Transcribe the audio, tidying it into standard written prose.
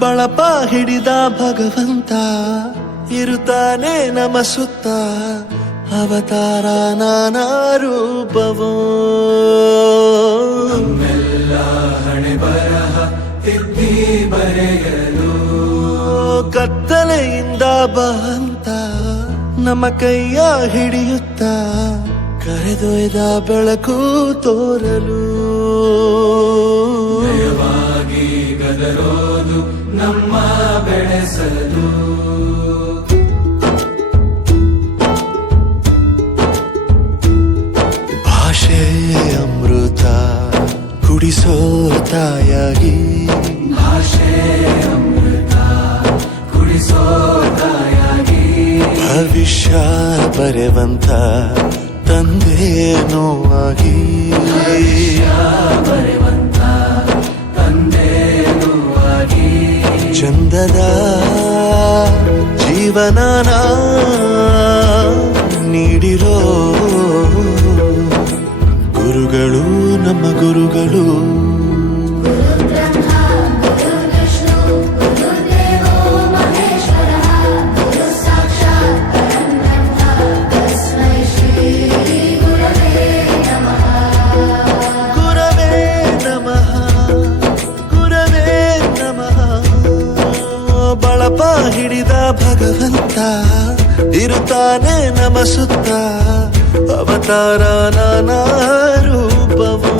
ಬಳಪ ಹಿಡಿದ ಭಗವಂತ ಇರುತ್ತಾನೆ ನಮ ಸುತ್ತ ಅವತಾರ ನಾನಾ ರೂಪವೋ ನಮ್ಮೆಲ್ಲ ಹಣೆ ಬರಹ ತಿದ್ದಿ ಬರೆಯಲು ಕತ್ತಲೆಯಿಂದ ಬಂತ ನಮ್ಮ ಕೈಯ ಹಿಡಿಯುತ್ತ ಕರೆದೊಯ್ದ ಬೆಳಕು ತೋರಲು ಭಯವಾಗಿ ಗದರೋದು ನಮ್ಮ ಬೆಳೆಸಲು ಭಾಷೆ ಅಮೃತ ಕುಡಿಸೋ ತಾಯಾಗಿ ಭಾಷೆ ಅಮೃತ ಕುಡಿಸೋ ತಾಯಾಗಿ ಭವಿಷ್ಯ ಬರೆವಂತ ತಂದೇನೋ ಆಗಿ ಬರೆವಂತ ತಂದೇನೂ ಆಗಿ ಚಂದದ ಜೀವನನ ನೀಡಿರೋ ಗುರುಗಳು ನಮ್ಮ ಗುರುಗಳು ಗುರವೇ ನಮಃ ಗುರವೇ ನಮಃ ಬಳಪ ಹಿಡಿದ ಭಗವಂತ ಇರುತ್ತಾನೆ ನಮ ಸುತ್ತ ಅವತಾರ ನಾನಾ ರೂಪವೋ